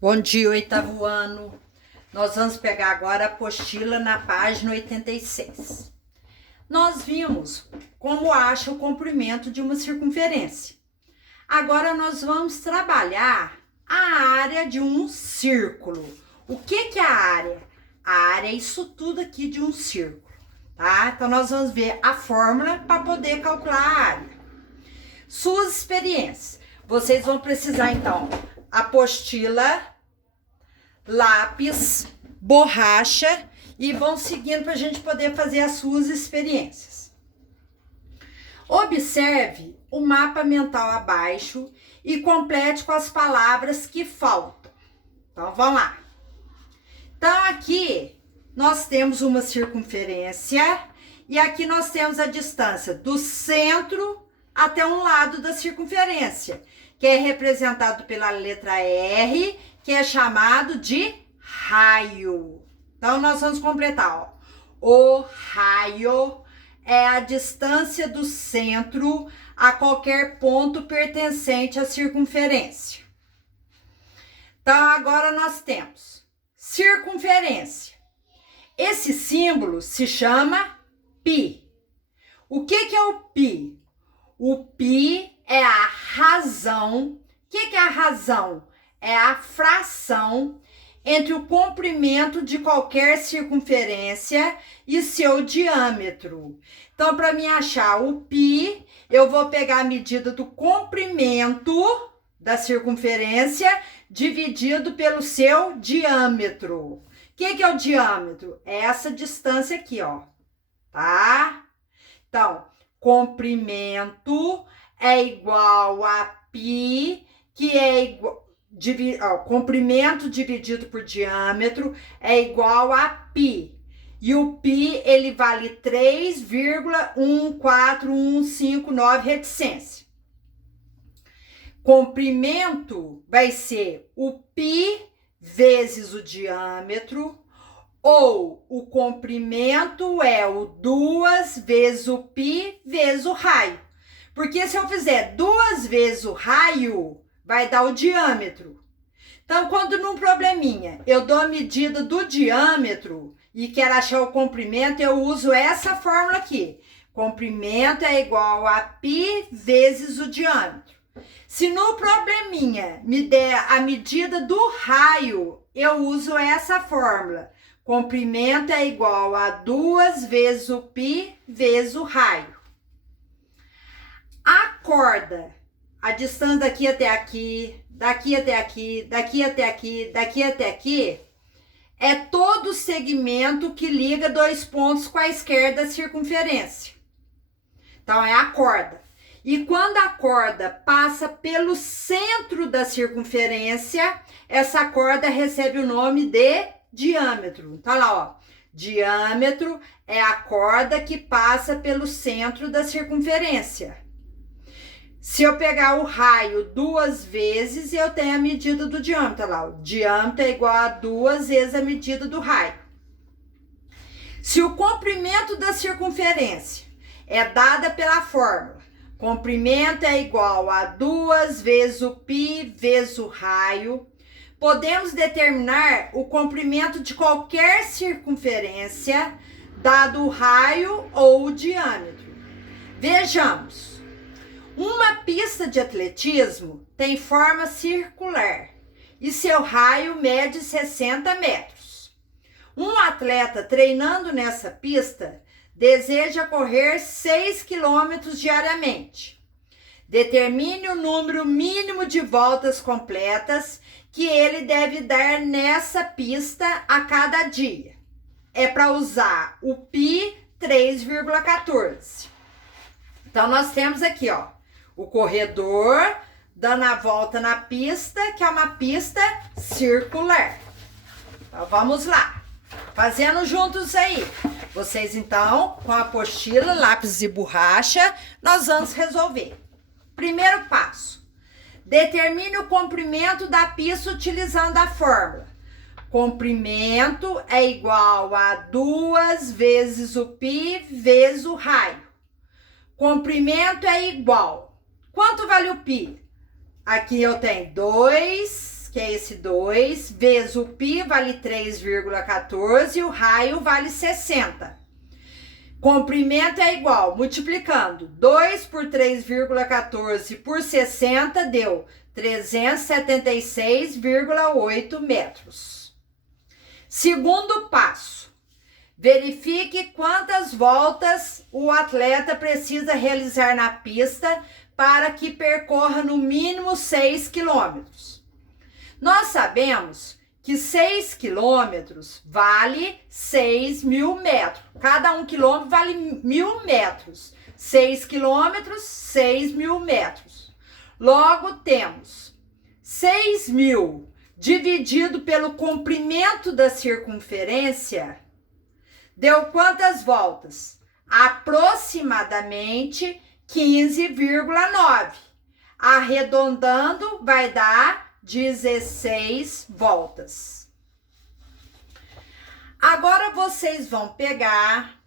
Bom dia, oitavo ano. Nós vamos pegar agora a apostila na página 86. Nós vimos como acha o comprimento de uma circunferência. Agora nós vamos trabalhar a área de um círculo. O que é a área? A área é isso tudo aqui de um círculo, tá? Então nós vamos ver a fórmula para poder calcular a área. Suas experiências. Vocês vão precisar então apostila, lápis, borracha e vão seguindo para a gente poder fazer as suas experiências. Observe o mapa mental abaixo e complete com as palavras que faltam. Então, vamos lá. Então, aqui nós temos uma circunferência e aqui nós temos a distância do centro até um lado da circunferência, que é representado pela letra R, que é chamado de raio. Então, nós vamos completar, ó. O raio é a distância do centro a qualquer ponto pertencente à circunferência. Então, agora nós temos circunferência. Esse símbolo se chama π. O que é o π? O π é a razão. O que é a razão? É a fração entre o comprimento de qualquer circunferência e seu diâmetro. Então, para mim achar o π, eu vou pegar a medida do comprimento da circunferência dividido pelo seu diâmetro. O que é o diâmetro? É essa distância aqui, ó, tá? Então, comprimento é igual a π, que é igual... comprimento dividido por diâmetro é igual a π. E o π, ele vale 3,14159 reticência. Comprimento vai ser o π vezes o diâmetro, ou o comprimento é o 2 vezes o π vezes o raio. Porque se eu fizer 2 vezes o raio, vai dar o diâmetro. Então, quando num probleminha eu dou a medida do diâmetro e quero achar o comprimento, eu uso essa fórmula aqui. Comprimento é igual a π vezes o diâmetro. Se no probleminha me der a medida do raio, eu uso essa fórmula. Comprimento é igual a 2 vezes o π vezes o raio. A corda, a distância daqui até aqui, daqui até aqui, daqui até aqui, daqui até aqui, é todo o segmento que liga dois pontos quaisquer da circunferência. Então, é a corda. E quando a corda passa pelo centro da circunferência, essa corda recebe o nome de diâmetro. Então, lá, ó, diâmetro é a corda que passa pelo centro da circunferência. Se eu pegar o raio 2 vezes, eu tenho a medida do diâmetro. Olha lá, o diâmetro é igual a 2 vezes a medida do raio. Se o comprimento da circunferência é dada pela fórmula, comprimento é igual a 2 vezes o π vezes o raio, podemos determinar o comprimento de qualquer circunferência, dado o raio ou o diâmetro. Vejamos. Uma pista de atletismo tem forma circular e seu raio mede 60 metros. Um atleta treinando nessa pista deseja correr 6 quilômetros diariamente. Determine o número mínimo de voltas completas que ele deve dar nessa pista a cada dia. É para usar o π 3,14. Então, nós temos aqui, ó, o corredor dando a volta na pista, que é uma pista circular. Então, vamos lá. Fazendo juntos aí. Vocês, então, com a apostila, lápis e borracha, nós vamos resolver. Primeiro passo. Determine o comprimento da pista utilizando a fórmula. Comprimento é igual a 2 vezes o π vezes o raio. Comprimento é igual. Quanto vale o π? Aqui eu tenho 2, que é esse 2, vezes o π vale 3,14 e o raio vale 60. Comprimento é igual, multiplicando 2 por 3,14 por 60 deu 376,8 metros. Segundo passo, verifique quantas voltas o atleta precisa realizar na pista para que percorra no mínimo 6 quilômetros. Nós sabemos que 6 quilômetros vale 6.000 metros. Cada 1 quilômetro vale 1.000 metros. 6 quilômetros, 6.000 metros. Logo, temos 6.000 dividido pelo comprimento da circunferência. Deu quantas voltas? Aproximadamente 15,9. Arredondando, vai dar 16 voltas. Agora vocês vão pegar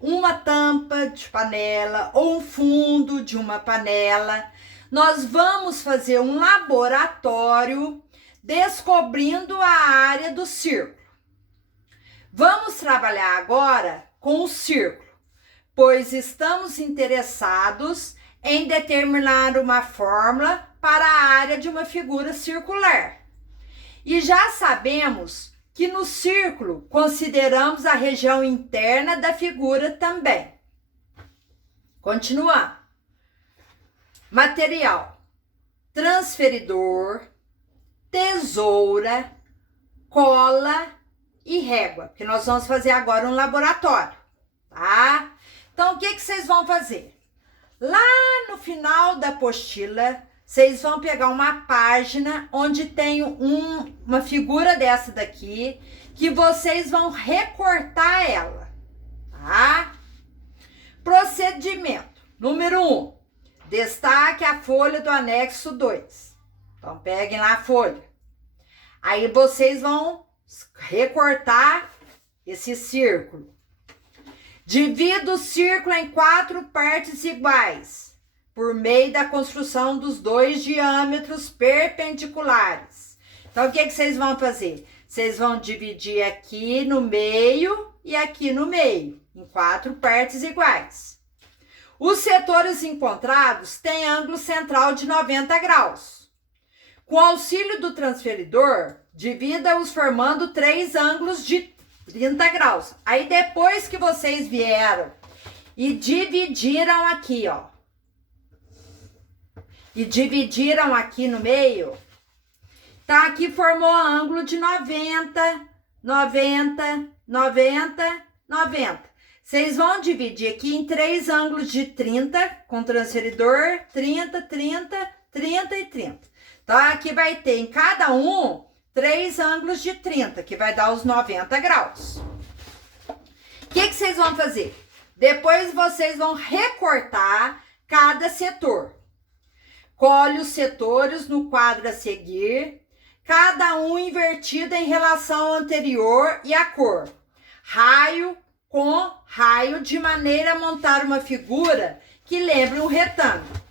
uma tampa de panela ou um fundo de uma panela. Nós vamos fazer um laboratório descobrindo a área do círculo. Vamos trabalhar agora com o círculo, pois estamos interessados em determinar uma fórmula para a área de uma figura circular. E já sabemos que no círculo consideramos a região interna da figura também. Continuando. Material: transferidor, tesoura, cola e régua, porque nós vamos fazer agora um laboratório, tá? Então, o que vocês vão fazer? Lá no final da apostila, vocês vão pegar uma página onde tem uma figura dessa daqui, que vocês vão recortar ela, tá? Procedimento. Número 1. Destaque a folha do anexo 2. Então, peguem lá a folha. Aí, vocês vão recortar esse círculo. Divida o círculo em 4 partes iguais, por meio da construção dos 2 diâmetros perpendiculares. Então, o que vocês vão fazer? Vocês vão dividir aqui no meio e aqui no meio, em 4 partes iguais. Os setores encontrados têm ângulo central de 90 graus. Com auxílio do transferidor, divida-os formando 3 ângulos de 30 graus. Aí depois que vocês vieram e dividiram aqui, ó. E dividiram aqui no meio, tá? Aqui formou ângulo de 90, 90, 90, 90. Vocês vão dividir aqui em 3 ângulos de 30 com transferidor, 30, 30, 30 e 30. Então, aqui vai ter em cada um 3 ângulos de 30, que vai dar os 90 graus. O que vocês vão fazer? Depois vocês vão recortar cada setor. Colhe os setores no quadro a seguir, cada um invertido em relação ao anterior e a cor. Raio com raio, de maneira a montar uma figura que lembre um retângulo.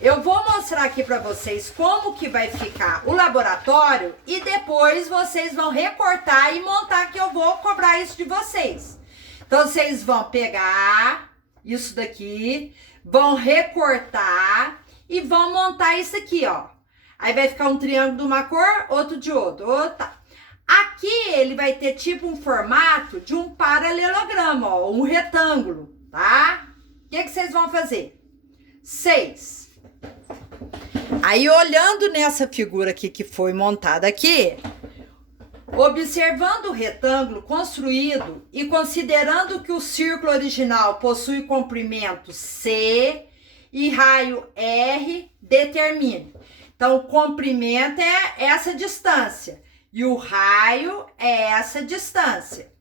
Eu vou mostrar aqui para vocês como que vai ficar o laboratório e depois vocês vão recortar e montar, que eu vou cobrar isso de vocês. Então, vocês vão pegar isso daqui, vão recortar e vão montar isso aqui, ó. Aí vai ficar um triângulo de uma cor, outro de outro. Outra. Aqui ele vai ter tipo um formato de um paralelograma, ó, um retângulo, tá? O que vocês vão fazer? 6. Aí, olhando nessa figura aqui que foi montada aqui, observando o retângulo construído e considerando que o círculo original possui comprimento C e raio R, determine. Então, o comprimento é essa distância e o raio é essa distância.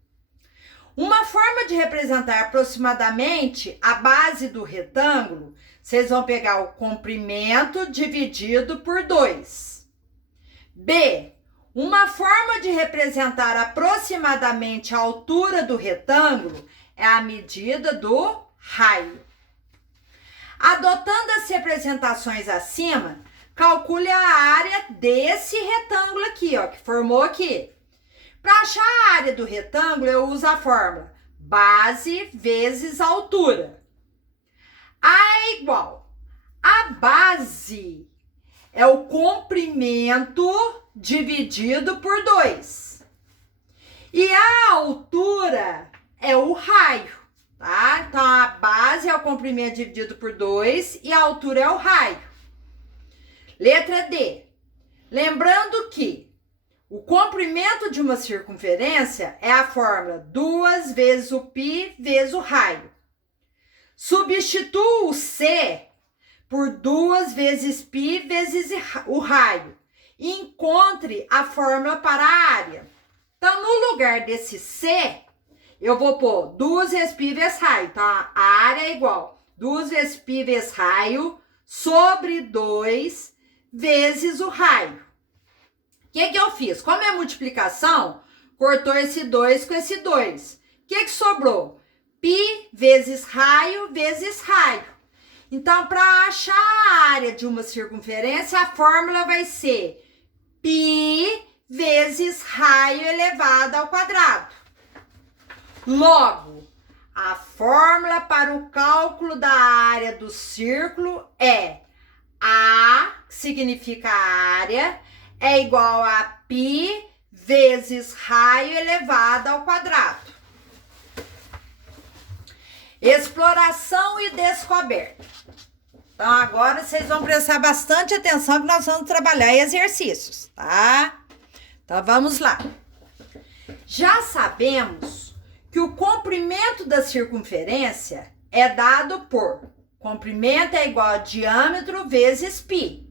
Uma forma de representar aproximadamente a base do retângulo, vocês vão pegar o comprimento dividido por 2. B. Uma forma de representar aproximadamente a altura do retângulo é a medida do raio. Adotando as representações acima, calcule a área desse retângulo aqui, ó, que formou aqui. Para achar a área do retângulo, eu uso a fórmula base vezes altura. A é igual. A base é o comprimento dividido por 2. E a altura é o raio, tá? Então, a base é o comprimento dividido por 2 e a altura é o raio. Letra D. Lembrando que o comprimento de uma circunferência é a fórmula 2 vezes o π vezes o raio. Substitua o C por 2 vezes π vezes o raio. E encontre a fórmula para a área. Então, no lugar desse C, eu vou pôr 2 vezes π vezes raio. Então, a área é igual 2 vezes π vezes raio sobre 2 vezes o raio. O que eu fiz? Como é multiplicação, cortou esse 2 com esse 2. O que sobrou? Π vezes raio. Então, para achar a área de uma circunferência, a fórmula vai ser π vezes raio elevado ao quadrado. Logo, a fórmula para o cálculo da área do círculo é A, que significa área, é igual a π vezes raio elevado ao quadrado. Exploração e descoberta. Então, agora vocês vão prestar bastante atenção que nós vamos trabalhar exercícios, tá? Então, vamos lá. Já sabemos que o comprimento da circunferência é dado por comprimento é igual a diâmetro vezes π.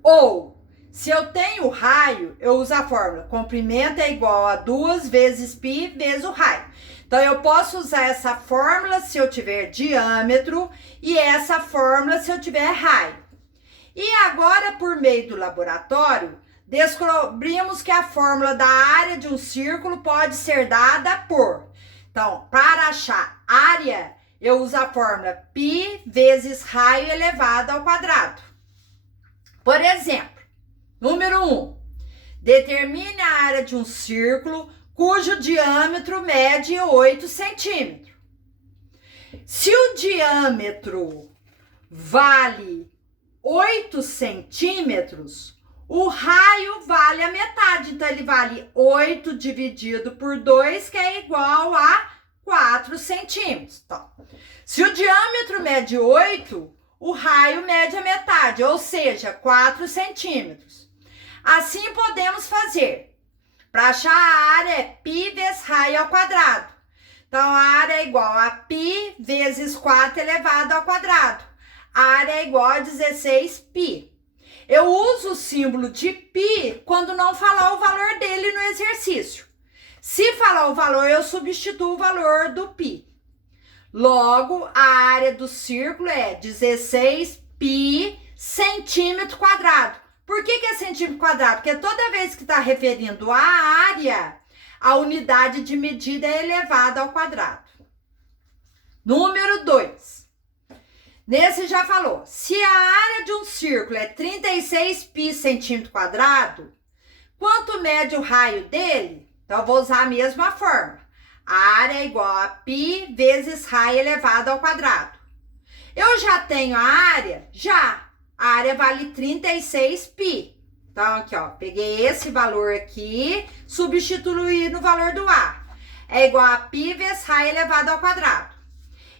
Ou, se eu tenho raio, eu uso a fórmula comprimento é igual a 2 vezes π vezes o raio. Então, eu posso usar essa fórmula se eu tiver diâmetro e essa fórmula se eu tiver raio. E agora, por meio do laboratório, descobrimos que a fórmula da área de um círculo pode ser dada por... Então, para achar área, eu uso a fórmula π vezes raio elevado ao quadrado. Por exemplo, número 1. Determine a área de um círculo cujo diâmetro mede 8 centímetros. Se o diâmetro vale 8 centímetros, o raio vale a metade. Então, ele vale 8 dividido por 2, que é igual a 4 centímetros. Então, se o diâmetro mede 8, o raio mede a metade, ou seja, 4 centímetros. Assim, podemos fazer. Para achar a área, é π vezes raio ao quadrado. Então, a área é igual a π vezes 4 elevado ao quadrado. A área é igual a 16π. Eu uso o símbolo de π quando não falar o valor dele no exercício. Se falar o valor, eu substituo o valor do π. Logo, a área do círculo é 16π centímetro quadrado. Por que é centímetro quadrado? Porque toda vez que está referindo à área, a unidade de medida é elevada ao quadrado. Número 2. Nesse já falou. Se a área de um círculo é 36π centímetro quadrado, quanto mede o raio dele? Então, eu vou usar a mesma fórmula. A área é igual a π vezes raio elevado ao quadrado. Eu já tenho a área? Já. A área vale 36π. Então, aqui, ó, peguei esse valor aqui, substituí no valor do A. É igual a π vezes raio elevado ao quadrado.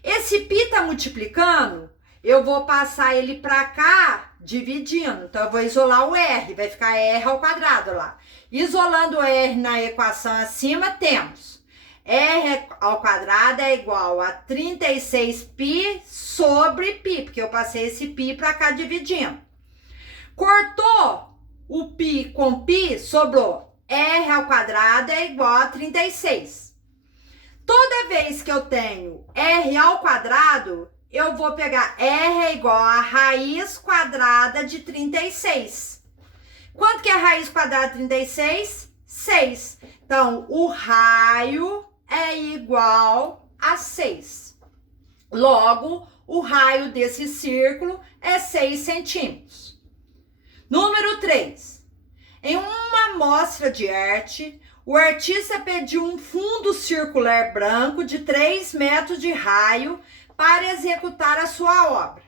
Esse π tá multiplicando, eu vou passar ele para cá, dividindo. Então, eu vou isolar o R, vai ficar R ao quadrado lá. Isolando o R na equação acima, temos R ao quadrado é igual a 36π sobre π, porque eu passei esse π para cá dividindo. Cortou o π com π, sobrou R ao quadrado é igual a 36. Toda vez que eu tenho R ao quadrado, eu vou pegar R é igual a raiz quadrada de 36. Quanto que é raiz quadrada de 36? 6. Então, o raio é igual a 6. Logo, o raio desse círculo é 6 centímetros. Número 3. Em uma mostra de arte, o artista pediu um fundo circular branco de 3 metros de raio para executar a sua obra.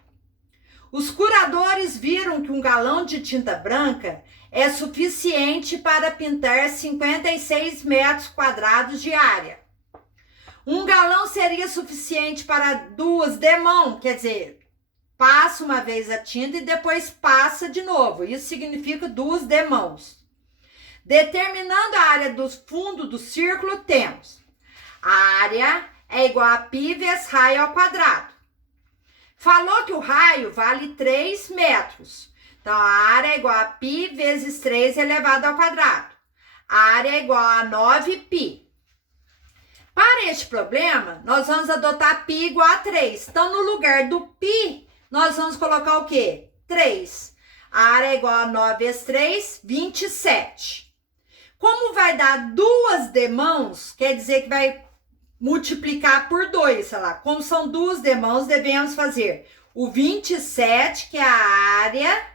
Os curadores viram que um galão de tinta branca é suficiente para pintar 56 metros quadrados de área. Um galão seria suficiente para 2 demãos, quer dizer, passa uma vez a tinta e depois passa de novo. Isso significa 2 demãos. Determinando a área do fundo do círculo, temos a área é igual a π vezes raio ao quadrado. Falou que o raio vale 3 metros. Então, a área é igual a π vezes 3 elevado ao quadrado. A área é igual a 9π. Para este problema, nós vamos adotar π igual a 3. Então, no lugar do π, nós vamos colocar o quê? 3. A área é igual a 9 vezes 3, 27. Como vai dar 2 demãos, quer dizer que vai multiplicar por 2, sei lá. Como são 2 demãos, devemos fazer o 27, que é a área,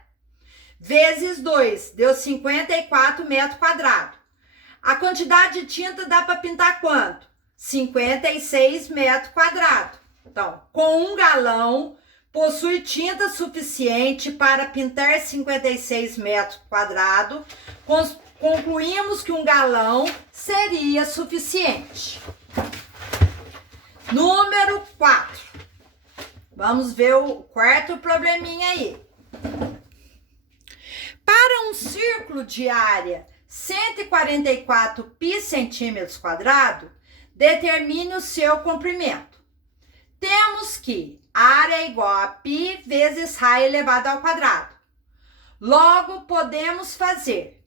vezes 2, deu 54 metros quadrados. A quantidade de tinta dá para pintar quanto? 56 metros quadrados. Então, com um galão, possui tinta suficiente para pintar 56 metros quadrados. Concluímos que um galão seria suficiente. Número 4. Vamos ver o quarto probleminha aí. Para um círculo de área 144 π centímetros quadrados, determine o seu comprimento. Temos que a área é igual a π vezes raio elevado ao quadrado. Logo, podemos fazer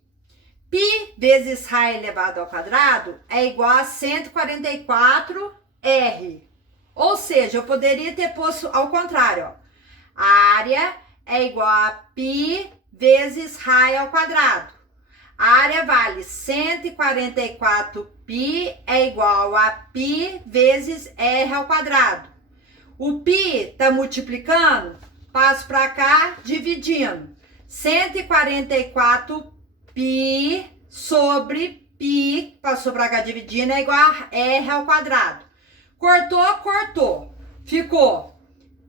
π vezes raio elevado ao quadrado é igual a 144 R. Ou seja, eu poderia ter posto ao contrário, ó. A área é igual a π vezes raio ao quadrado. A área vale 144 π é igual a π vezes R ao quadrado. O π está multiplicando, passo para cá, dividindo. 144 π sobre π, passou para cá dividindo, é igual a R ao quadrado. Cortou, cortou. Ficou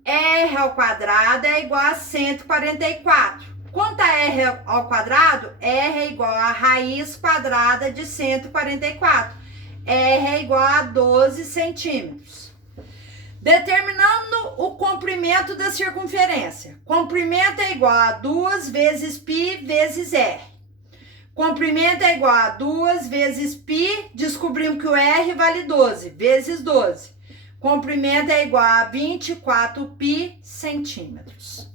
R ao quadrado é igual a 144. Quanto a R ao quadrado? R é igual a raiz quadrada de 144. R é igual a 12 centímetros. Determinando o comprimento da circunferência. Comprimento é igual a 2 vezes π vezes R. Comprimento é igual a 2 vezes π, descobrimos que o R vale 12, vezes 12. Comprimento é igual a 24 π centímetros.